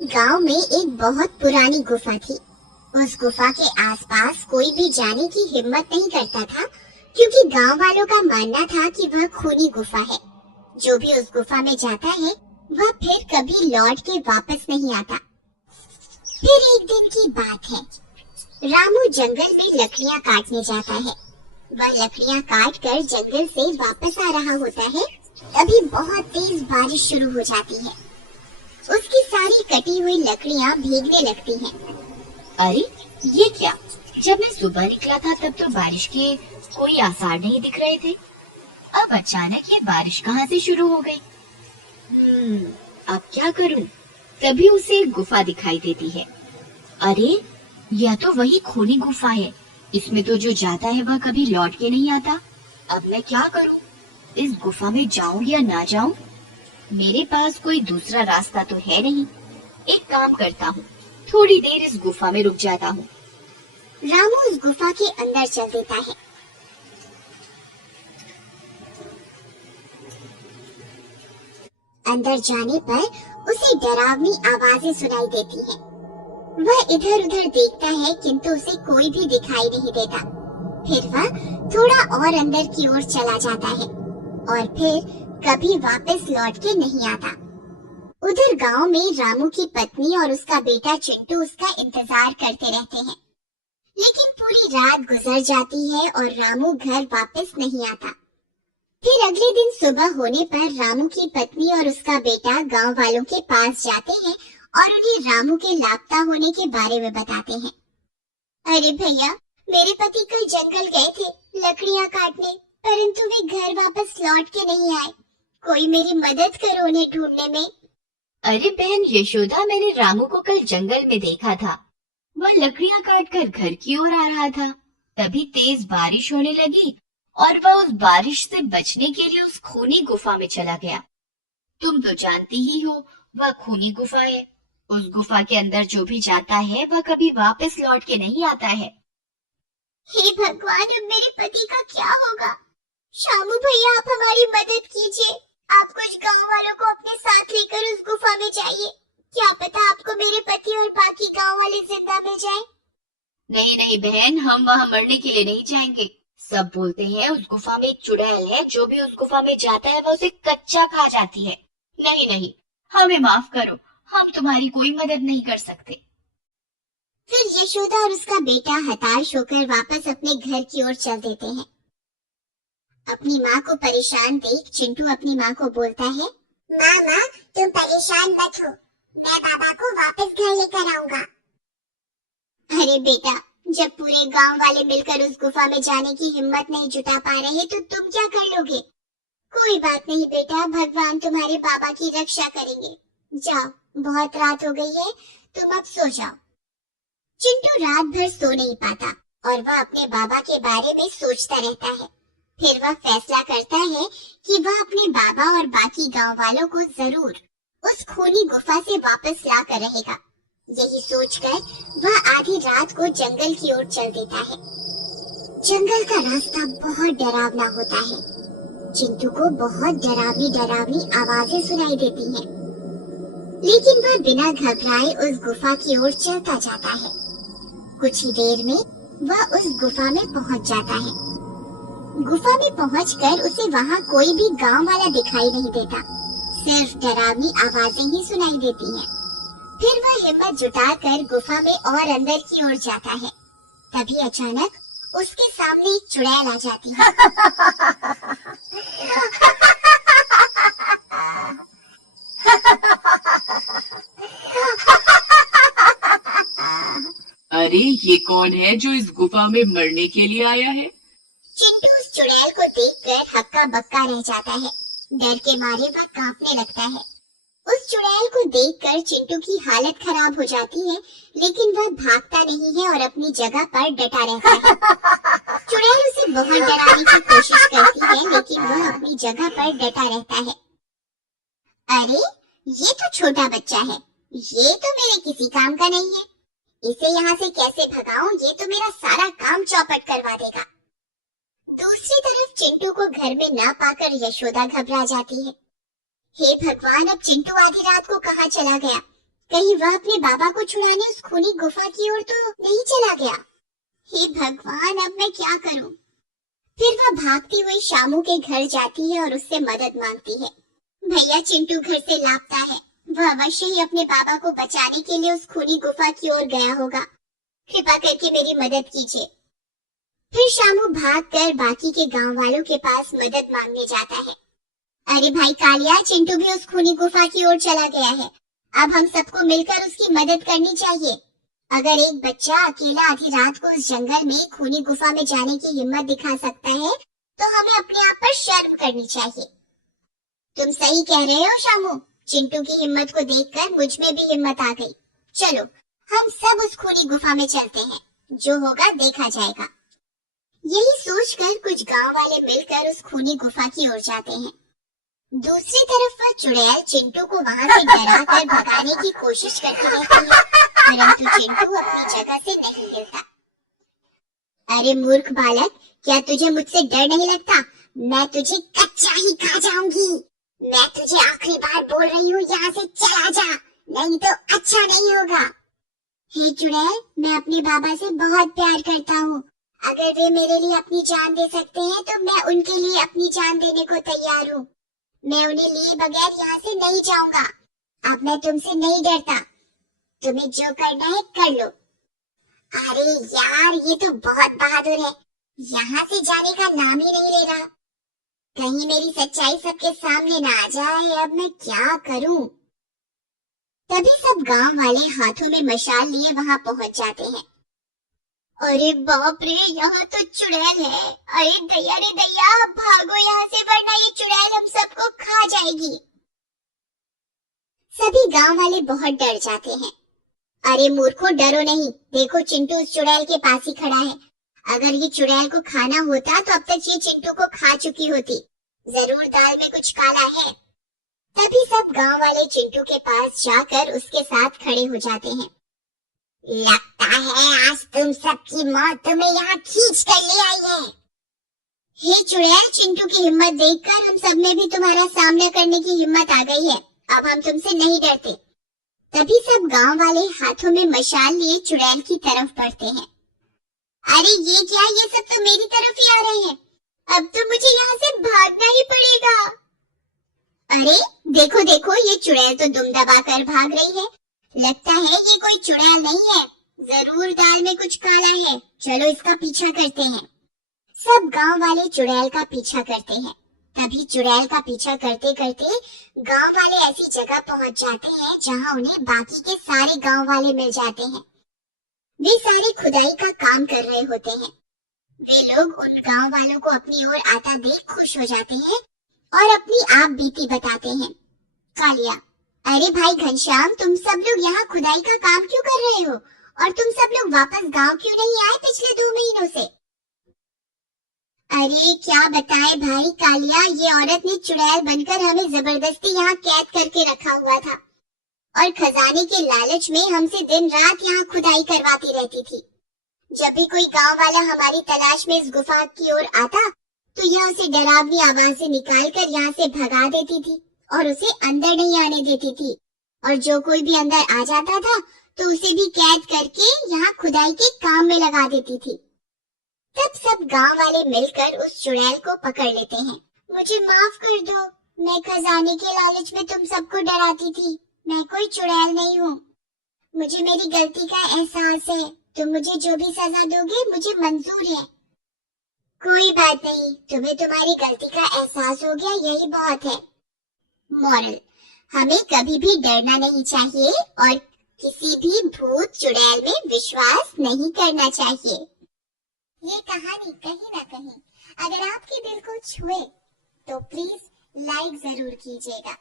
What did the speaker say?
गांव में एक बहुत पुरानी गुफा थी। उस गुफा के आसपास कोई भी जाने की हिम्मत नहीं करता था, क्योंकि गांव वालों का मानना था कि वह खूनी गुफा है। जो भी उस गुफा में जाता है वह फिर कभी लौट के वापस नहीं आता। फिर एक दिन की बात है, रामू जंगल में लकड़ियां काटने जाता है। वह लकड़ियां काट कर जंगल से वापस आ रहा होता है, तभी बहुत तेज बारिश शुरू हो जाती है। उसकी सारी कटी हुई लकड़ियां भीगने लगती हैं। अरे ये क्या? जब मैं सुबह निकला था तब तो बारिश के कोई आसार नहीं दिख रहे थे। अब अचानक ये बारिश कहाँ से शुरू हो गई? अब क्या करूं? तभी उसे एक गुफा दिखाई देती है। अरे यह तो वही खूनी गुफा है। इसमें तो जो जाता है वह कभी लौट के नहीं आता। अब मैं क्या करूं? इस गुफा में जाऊं या ना जाऊं? मेरे पास कोई दूसरा रास्ता तो है नहीं। एक काम करता हूँ, थोड़ी देर इस गुफा में रुक जाता हूँ। रामू उस गुफा के अंदर चल देता है। अंदर जाने पर उसे डरावनी आवाजें सुनाई देती हैं। वह इधर उधर देखता है, किंतु उसे कोई भी दिखाई नहीं देता। फिर वह थोड़ा और अंदर की ओर चला जाता है और फिर कभी वापस लौट के नहीं आता। उधर गांव में रामू की पत्नी और उसका बेटा चिंटू उसका इंतजार करते रहते हैं। लेकिन पूरी रात गुजर जाती है और रामू घर वापस नहीं आता। फिर अगले दिन सुबह होने पर रामू की पत्नी और उसका बेटा गांव वालों के पास जाते हैं और उन्हें रामू के लापता होने के बारे में बताते हैं। अरे भैया, मेरे पति कल जंगल गए थे लकड़ियां काटने, परंतु वे घर वापस लौट के नहीं आए। कोई मेरी मदद करो उन्हें ढूंढने में। अरे बहन यशोदा, मैंने रामू को कल जंगल में देखा था। वह लकड़ियां काट कर घर की ओर आ रहा था। तभी तेज बारिश होने लगी और वह उस बारिश से बचने के लिए उस खूनी गुफा में चला गया। तुम तो जानती ही हो, वह खूनी गुफा है। उस गुफा के अंदर जो भी जाता है वह कभी वापस लौट के नहीं आता है। हे भगवान, अब मेरे पति का क्या होगा? शामू भैया, आप हमारी मदद कीजिए। आप कुछ गांव वालों को अपने साथ लेकर उस गुफा में जाइए। क्या पता आपको मेरे पति और बाकी गांव वाले जिंदा मिल जाएं। नहीं नहीं बहन, हम वहां मरने के लिए नहीं जाएंगे। सब बोलते हैं उस गुफा में एक चुड़ैल है, जो भी उस गुफा में जाता है वह उसे कच्चा खा जाती है। नहीं नहीं, हमें माफ करो, हम तुम्हारी कोई मदद नहीं कर सकते। फिर यशोदा और उसका बेटा हताश होकर वापस अपने घर की ओर चल देते हैं। अपनी माँ को परेशान देख चिंटू अपनी माँ को बोलता है, माँ, तुम परेशान मत हो, मैं बाबा को वापस घर लेकर आऊंगा। अरे बेटा, जब पूरे गांव वाले मिलकर उस गुफा में जाने की हिम्मत नहीं जुटा पा रहे तो तुम क्या कर लोगे? कोई बात नहीं बेटा, भगवान तुम्हारे बाबा की रक्षा करेंगे। जाओ, बहुत रात हो गई है, तुम अब सो जाओ। चिंटू रात भर सो नहीं पाता और वह अपने बाबा के बारे में सोचता रहता है। फिर वह फैसला करता है कि वह अपने बाबा और बाकी गांव वालों को जरूर उस खूनी गुफा से वापस ला कर रहेगा। यही सोचकर वह आधी रात को जंगल की ओर चल देता है। जंगल का रास्ता बहुत डरावना होता है। चिंटू को बहुत डरावनी डरावनी आवाजें सुनाई देती हैं, लेकिन वह बिना घबराए उस गुफा की ओर चलता जाता है। कुछ ही देर में वह उस गुफा में पहुंच जाता है। गुफा में पहुंचकर उसे वहां कोई भी गांव वाला दिखाई नहीं देता, सिर्फ डरावनी आवाजें ही सुनाई देती हैं। फिर वह हिम्मत जुटाकर गुफा में और अंदर की ओर जाता है। तभी अचानक उसके सामने एक चुड़ैल आ जाती है। अरे ये कौन है जो इस गुफा में मरने के लिए आया है? चिंटू उस चुड़ैल को देखकर हक्का बक्का रह जाता है। डर के मारे वह कांपने लगता है। उस चुड़ैल को देखकर चिंटू की हालत खराब हो जाती है, लेकिन वह भागता नहीं है और अपनी जगह पर डटा रहता है। चुड़ैल उसे बहुत डराने की कोशिश करती है, लेकिन वह अपनी जगह पर डटा रहता है। अरे, ये तो छोटा बच्चा है, ये तो मेरे किसी काम का नहीं है। इसे यहाँ से कैसे भगाऊं? ये तो मेरा सारा काम चौपट करवा देगा। दूसरी तरफ चिंटू को घर में ना पाकर यशोदा घबरा जाती है। हे भगवान, अब चिंटू आधी रात को कहाँ चला गया? कहीं वह अपने बाबा को छुड़ाने उस खूनी गुफा की ओर तो नहीं चला गया। हे भगवान, अब मैं क्या करूं? फिर वह भागती हुई शामू के घर जाती है और उससे मदद मांगती है। भैया चिंटू घर से लापता है। वह अवश्य ही अपने बाबा को बचाने के लिए उस खूनी गुफा की ओर गया होगा। कृपा करके मेरी मदद कीजिए। फिर शामू भागकर बाकी के गांव वालों के पास मदद मांगने जाता है। अरे भाई कालिया, चिंटू भी उस खूनी गुफा की ओर चला गया है। अब हम सबको मिलकर उसकी मदद करनी चाहिए। अगर एक बच्चा अकेला आधी रात को उस जंगल में खूनी गुफा में जाने की हिम्मत दिखा सकता है तो हमें अपने आप पर शर्म करनी चाहिए। तुम सही कह रहे हो शामू। चिंटू की हिम्मत को देखकर मुझ में भी हिम्मत आ गई। चलो हम सब उस खूनी गुफा में चलते हैं, जो होगा देखा जाएगा। यही सोचकर कुछ गांव वाले मिलकर उस खूनी गुफा की ओर जाते हैं। दूसरी तरफ वह चुड़ैल चिंटू को वहां से डराकर भगाने की कोशिश करती रहती है, परंतु चिंटू अपनी जगह से नहीं हिलता। अरे मूर्ख बालक, क्या तुझे मुझसे डर नहीं लगता? मैं तुझे कच्चा ही खा जाऊंगी। मैं तुझे आखिरी बार बोल रही हूँ, यहाँ से चला जा, नहीं तो अच्छा नहीं होगा। हे चुड़ैल, मैं अपने बाबा से बहुत प्यार करता हूँ। अगर वे मेरे लिए अपनी जान दे सकते हैं तो मैं उनके लिए अपनी जान देने को तैयार हूँ। मैं उन्हें लिए बगैर यहाँ से नहीं जाऊंगा। अब मैं तुमसे नहीं डरता। तुम्हें जो करना है कर लो। अरे यार, ये तो बहुत बहादुर है। यहाँ से जाने का नाम ही नहीं ले रहा। कहीं मेरी सच्चाई सबके सामने ना आ जाए। अब मैं क्या करूं? तभी सब गांव वाले हाथों में मशाल लिए वहां पहुंच जाते हैं। अरे बाप रे, यहाँ तो चुड़ैल है। अरे दैया रे दैया, भागो यहाँ से वरना ये चुड़ैल हम सबको खा जाएगी। सभी गांव वाले बहुत डर जाते हैं। अरे मूर्खों, डरो नहीं। देखो चिंटू उस चुड़ैल के पास ही खड़ा है। अगर ये चुड़ैल को खाना होता तो अब तक ये चिंटू को खा चुकी होती। जरूर दाल में कुछ काला है। तभी सब गांव वाले चिंटू के पास जाकर उसके साथ खड़े हो जाते हैं। लगता है आज तुम सबकी मौत तुम्हें यहाँ खींच कर ले आई है। हे चुड़ैल, चिंटू की हिम्मत देखकर हम सब में भी तुम्हारा सामना करने की हिम्मत आ गई है। अब हम तुमसे नहीं डरते। तभी सब गांव वाले हाथों में मशाल लिए चुड़ैल की तरफ बढ़ते हैं। अरे ये क्या, ये सब तो मेरी तरफ ही आ रहे हैं। अब तो मुझे यहाँ से भागना ही पड़ेगा। अरे देखो देखो, ये चुड़ैल तो दुम दबाकर भाग रही है। लगता है ये कोई चुड़ैल नहीं है, जरूर दाल में कुछ काला है। चलो इसका पीछा करते हैं। सब गांव वाले चुड़ैल का पीछा करते हैं। तभी चुड़ैल का पीछा करते करते गांव वाले ऐसी जगह पहुंच जाते हैं जहां उन्हें बाकी के सारे गांव वाले मिल जाते हैं। वे सारे खुदाई का काम कर रहे होते हैं। वे लोग उन गांव वालों को अपनी ओर आता देख खुश हो जाते हैं और अपनी आप बीती बताते हैं। कालिया, अरे भाई घनश्याम, तुम सब लोग यहाँ खुदाई का काम क्यों कर रहे हो? और तुम सब लोग वापस गांव क्यों नहीं आए पिछले 2 महीनों से? अरे क्या बताए भाई कालिया, ये औरत ने चुड़ैल बनकर हमें जबरदस्ती यहाँ कैद करके रखा हुआ था और खजाने के लालच में हमसे दिन रात यहाँ खुदाई करवाती रहती थी। जब भी कोई गांव वाला हमारी तलाश में इस गुफा की ओर आता तो यह उसे डरावनी आवाजें निकालकर यहाँ से भगा देती थी और उसे अंदर नहीं आने देती थी। और जो कोई भी अंदर आ जाता था तो उसे भी कैद करके यहाँ खुदाई के काम में लगा देती थी। तब सब गांव वाले मिलकर उस चुड़ैल को पकड़ लेते हैं। मुझे माफ कर दो, मैं खजाने के लालच में तुम सबको डराती थी। मैं कोई चुड़ैल नहीं हूँ। मुझे मेरी गलती का एहसास है। तुम मुझे जो भी सजा दोगे मुझे मंजूर है। कोई बात नहीं, तुम्हें तुम्हारी गलती का एहसास हो गया, यही बहुत है। मॉरल, हमें कभी भी डरना नहीं चाहिए और किसी भी भूत चुड़ैल में विश्वास नहीं करना चाहिए। ये कहानी कहीं ना कहीं अगर आपके दिल को छुए तो प्लीज लाइक जरूर कीजिएगा।